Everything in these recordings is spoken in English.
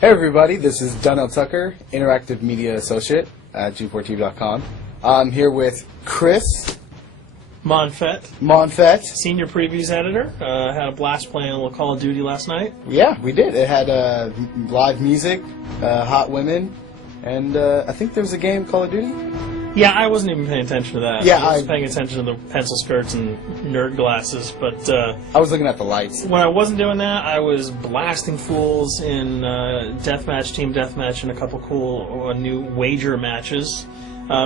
Hey everybody, this is Donnell Tucker, Interactive Media Associate at G4TV.com. I'm here with Chris Monfett, Senior Previews Editor. Had a blast playing a little Call of Duty last night. Yeah, we did. It had live music, hot women, and I think there was a game, Call of Duty? Yeah, I wasn't even paying attention to that. Yeah, I was paying attention to the pencil skirts and nerd glasses, but I was looking at the lights. When I wasn't doing that, I was blasting fools in deathmatch, team deathmatch, and a couple cool new wager matches,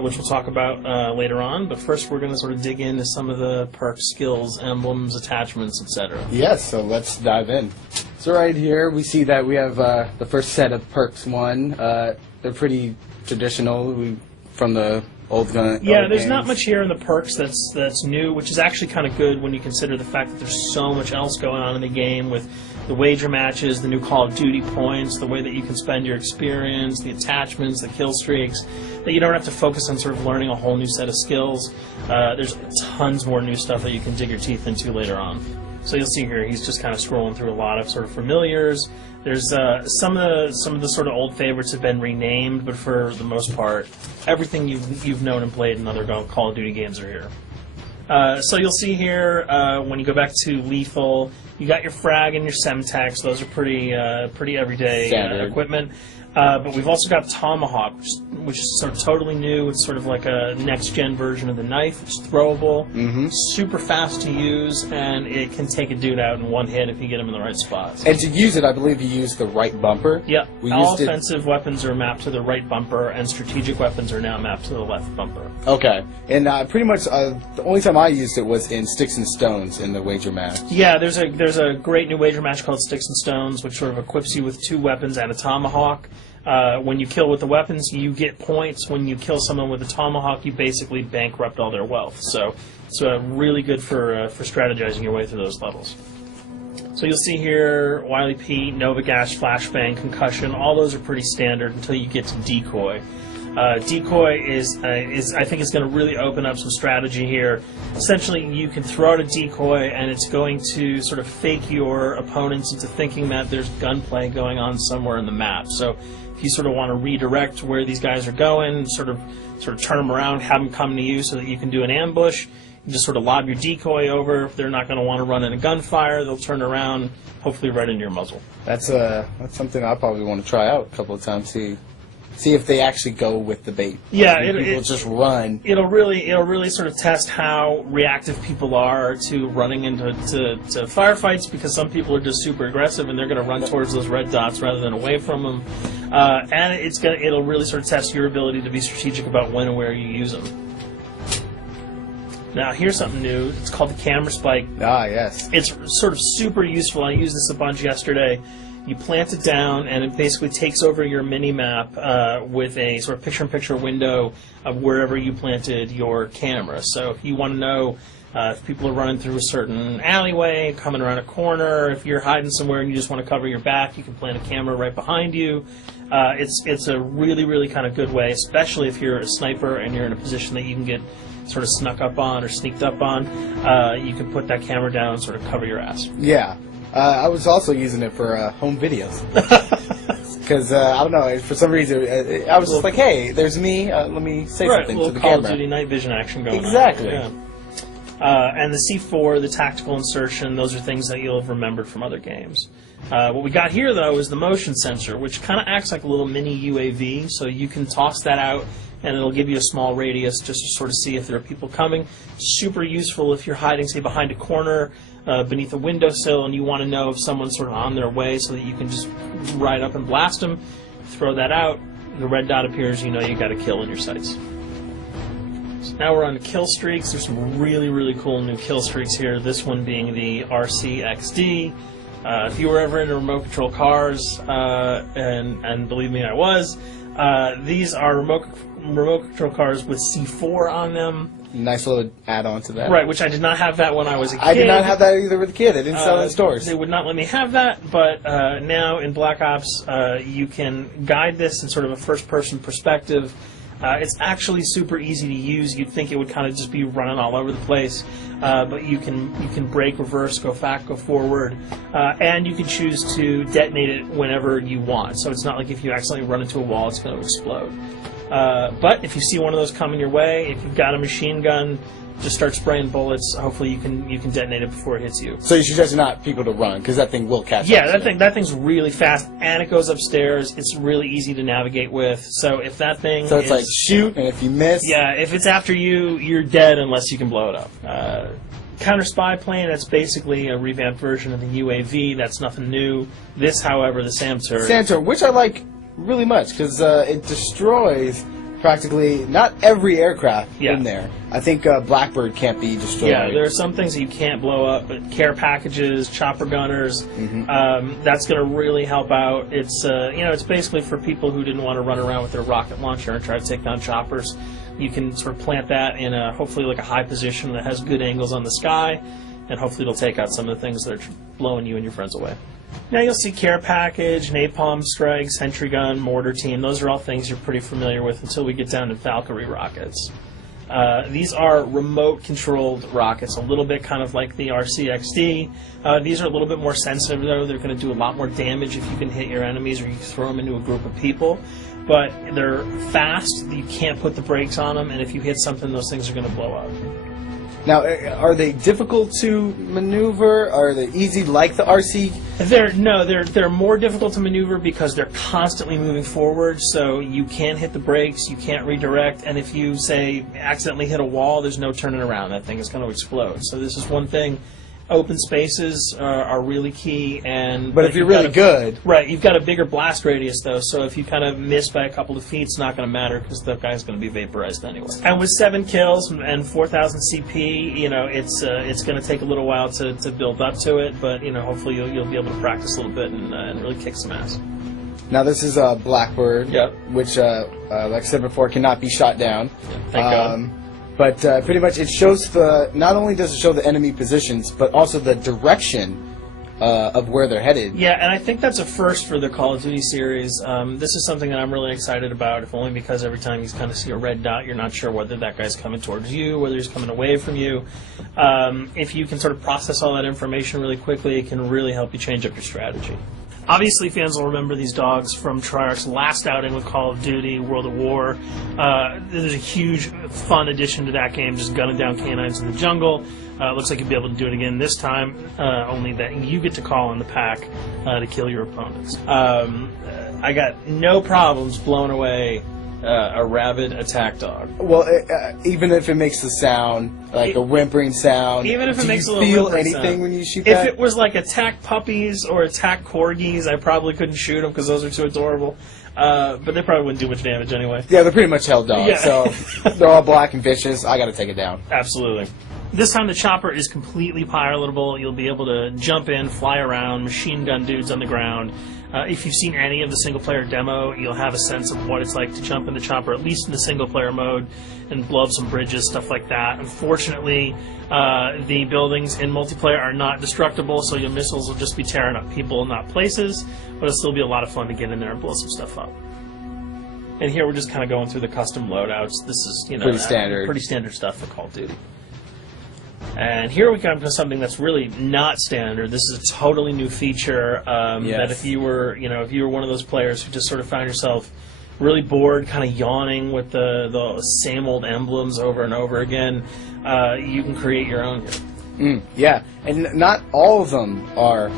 which we'll talk about later on. But first, we're going to sort of dig into some of the perks, skills, emblems, attachments, etc. Yes, so let's dive in. So right here, we see that we have the first set of perks 1. They're pretty traditional. From the old gun. Yeah, there's not much here in the perks that's new, which is actually kind of good when you consider the fact that there's so much else going on in the game with the wager matches, the new Call of Duty points, the way that you can spend your experience, the attachments, the kill streaks, that you don't have to focus on sort of learning a whole new set of skills. There's tons more new stuff that you can dig your teeth into later on. So you'll see here, he's just kind of scrolling through a lot of sort of familiars. There's some of the sort of old favorites have been renamed, but for the most part, everything you've known and played in other Call of Duty games are here. So you'll see here when you go back to lethal, you got your frag and your semtex. Those are pretty everyday equipment. But we've also got Tomahawk, which is sort of totally new. It's sort of like a next-gen version of the knife. It's throwable, super fast to use, and it can take a dude out in one hit if you get him in the right spots. And to use it, I believe you use the right bumper. Yeah, all offensive weapons are mapped to the right bumper, and strategic weapons are now mapped to the left bumper. Okay, and pretty much the only time I used it was in Sticks and Stones in the wager match. Yeah, there's a great new wager match called Sticks and Stones, which sort of equips you with 2 weapons and a tomahawk. When you kill with the weapons, you get points. When you kill someone with a tomahawk, you basically bankrupt all their wealth. So it's really good for strategizing your way through those levels. So you'll see here, Wily Pete, Nova Gas, Flashbang, Concussion. All those are pretty standard until you get to Decoy. Decoy is I think it's going to really open up some strategy here. Essentially, you can throw out a decoy, and it's going to sort of fake your opponents into thinking that there's gunplay going on somewhere in the map. So if you sort of want to redirect where these guys are going, sort of turn them around, have them come to you so that you can do an ambush, you just sort of lob your decoy over. If they're not going to want to run in a gunfire, they'll turn around, hopefully right into your muzzle. That's something I probably want to try out a couple of times. See if they actually go with the bait. Yeah, people just run. It'll really sort of test how reactive people are to running into firefights, because some people are just super aggressive and they're going to run towards those red dots rather than away from them. And it'll really sort of test your ability to be strategic about when and where you use them. Now, here's something new. It's called the camera spike. Ah, yes. It's sort of super useful. I used this a bunch yesterday. You plant it down, and it basically takes over your mini-map with a sort of picture-in-picture window of wherever you planted your camera. So if you want to know if people are running through a certain alleyway, coming around a corner, if you're hiding somewhere and you just want to cover your back, you can plant a camera right behind you. It's a really, really kind of good way, especially if you're a sniper and you're in a position that you can get sort of snuck up on or sneaked up on. You can put that camera down and sort of cover your ass. Yeah. I was also using it for home videos. Because, I don't know, for some reason, I was just like, hey, there's me, let me say something to the camera. Call of Duty night vision action going on. Exactly. Yeah. And the C4, the tactical insertion, those are things that you'll have remembered from other games. What we got here, though, is the motion sensor, which kind of acts like a little mini UAV, so you can toss that out, and it'll give you a small radius just to sort of see if there are people coming. Super useful if you're hiding, say, behind a corner, beneath a windowsill, and you want to know if someone's sort of on their way so that you can just ride up and blast them. Throw that out, the red dot appears, you know you got a kill in your sights. So now we're on the kill streaks. There's some really, really cool new kill streaks here, this one being the RCXD. If you were ever into remote control cars, and believe me, I was, these are remote control cars with C4 on them. Nice little add-on to that. Right, which I did not have that when I was a kid. I did not have that either with a kid. They didn't sell it in stores. They would not let me have that, but now in Black Ops, you can guide this in sort of a first-person perspective. It's actually super easy to use. You'd think it would kind of just be running all over the place, but you can brake, reverse, go back, go forward, and you can choose to detonate it whenever you want. So it's not like if you accidentally run into a wall, it's going to explode. But if you see one of those coming your way, if you've got a machine gun, just start spraying bullets. Hopefully you can detonate it before it hits you. So you suggest not people to run, because that thing will catch Yeah, up. that thing's really fast, and it goes upstairs. It's really easy to navigate with. So if that thing So it's like shoot, and if you miss... Yeah, if it's after you, you're dead unless you can blow it up. Counter spy plane, that's basically a revamped version of the UAV. That's nothing new. This, however, the Samtur, which I like really much, because it destroys practically not every aircraft in there. I think Blackbird can't be destroyed. Yeah, there are some things that you can't blow up, but care packages, chopper gunners, that's going to really help out. It's it's basically for people who didn't want to run around with their rocket launcher and try to take down choppers. You can sort of plant that in hopefully like a high position that has good angles on the sky, and hopefully it'll take out some of the things that are blowing you and your friends away. Now you'll see care package, napalm strike, sentry gun, mortar team. Those are all things you're pretty familiar with until we get down to Valkyrie rockets. These are remote-controlled rockets, a little bit kind of like the RCXD. These are a little bit more sensitive, though. They're going to do a lot more damage if you can hit your enemies or you throw them into a group of people. But they're fast. You can't put the brakes on them, and if you hit something, those things are going to blow up. Now, are they difficult to maneuver? Are they easy like the RC? They're more difficult to maneuver because they're constantly moving forward, so you can't hit the brakes, you can't redirect, and if you, say, accidentally hit a wall, there's no turning around. That thing is going to explode. So this is one thing. Open spaces are really key, but if you're really good, right? You've got a bigger blast radius though, so if you kind of miss by a couple of feet, it's not going to matter because the guy's going to be vaporized anyway. And with 7 kills and 4,000 CP, it's going to take a little while to build up to it, but hopefully you'll be able to practice a little bit and really kick some ass. Now this is a Blackbird, which, like I said before, cannot be shot down. Yeah, thank God. But pretty much it shows not only does it show the enemy positions, but also the direction of where they're headed. Yeah, and I think that's a first for the Call of Duty series. This is something that I'm really excited about, if only because every time you kind of see a red dot, you're not sure whether that guy's coming towards you, whether he's coming away from you. If you can sort of process all that information really quickly, it can really help you change up your strategy. Obviously, fans will remember these dogs from Treyarch's last outing with Call of Duty, World at War. There's a huge, fun addition to that game, just gunning down canines in the jungle. It looks like you'll be able to do it again this time, only that you get to call in the pack to kill your opponents. I got no problems blowing away a rabid attack dog. Well, even if it makes the sound, like a whimpering sound, even if it makes a little feel whimpering anything sound. when you shoot If that? it was like attack puppies or attack corgis, I probably couldn't shoot them because those are too adorable. But they probably wouldn't do much damage anyway. Yeah, they're pretty much held dogs, so they're all black and vicious. I got to take it down. Absolutely. This time the chopper is completely pilotable. You'll be able to jump in, fly around, machine gun dudes on the ground. If you've seen any of the single-player demo, you'll have a sense of what it's like to jump in the chopper, at least in the single-player mode, and blow up some bridges, stuff like that. Unfortunately, the buildings in multiplayer are not destructible, so your missiles will just be tearing up people, not places, but it'll still be a lot of fun to get in there and blow some stuff up. And here we're just kind of going through the custom loadouts. This is, pretty standard. Pretty standard stuff for Call of Duty. And here we come to something that's really not standard. This is a totally new feature that if you were one of those players who just sort of found yourself really bored, kind of yawning with the same old emblems over and over again, you can create your own here. Yeah, and not all of them are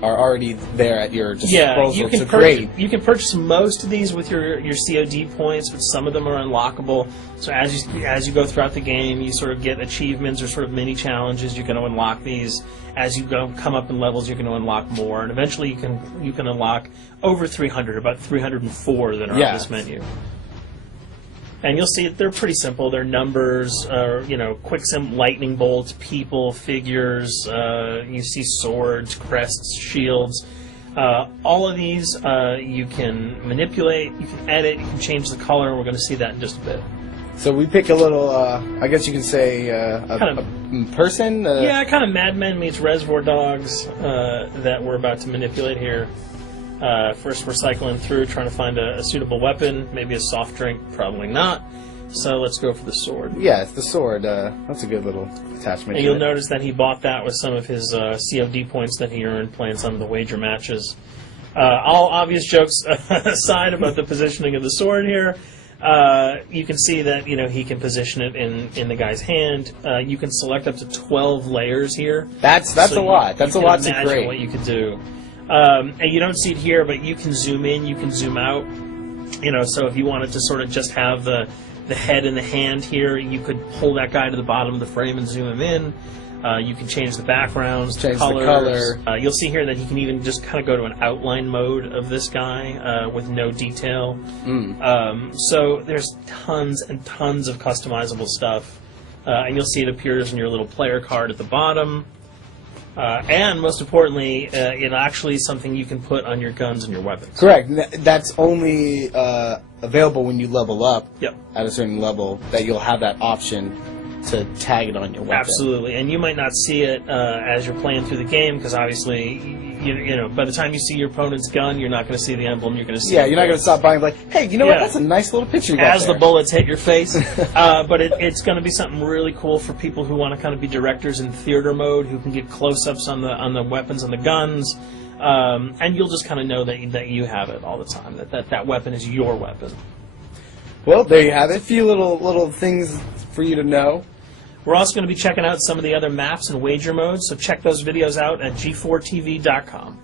already there at your disposal to create. You can purchase most of these with your COD points, but some of them are unlockable. So as you go throughout the game, you sort of get achievements or sort of mini challenges. You're going to unlock these. As you come up in levels, you're going to unlock more, and eventually you can unlock over 300, about 304 that are on this menu. And you'll see they're pretty simple. They're numbers, quick lightning bolts, people, figures. You see swords, crests, shields. All of these you can manipulate, you can edit, you can change the color. We're going to see that in just a bit. So we pick a little, I guess you can say, a person? Yeah, kind of Mad Men meets Reservoir Dogs that we're about to manipulate here. First, we're cycling through, trying to find a suitable weapon. Maybe a soft drink, probably not. So let's go for the sword. Yeah, it's the sword. That's a good little attachment. And you'll notice that he bought that with some of his COD points that he earned playing some of the wager matches. All obvious jokes aside about the positioning of the sword here, you can see that he can position it in the guy's hand. You can select up to 12 layers here. That's a lot. That's a lot to imagine great. what you could do. And you don't see it here, but you can zoom in, you can zoom out. So if you wanted to sort of just have the head and the hand here, you could pull that guy to the bottom of the frame and zoom him in. You can change the backgrounds, change colors. the color. You'll see here that he can even just kind of go to an outline mode of this guy with no detail. So there's tons and tons of customizable stuff. And you'll see it appears in your little player card at the bottom. And most importantly, it actually is something you can put on your guns and your weapons. Correct. That's only available when you level up at a certain level, that you'll have that option to tag it on your weapon. Absolutely. And you might not see it as you're playing through the game, because obviously, by the time you see your opponent's gun, you're not going to see the emblem. You're going to see you're not going to stop buying like, hey, you know what? That's a nice little picture you got as there. the bullets hit your face. But it's going to be something really cool for people who want to kind of be directors in theater mode, who can get close-ups on the weapons and the guns. And you'll just kind of know that you have it all the time, that weapon is your weapon. Well, there you have it. A few little things for you to know. We're also going to be checking out some of the other maps and wager modes, so check those videos out at g4tv.com.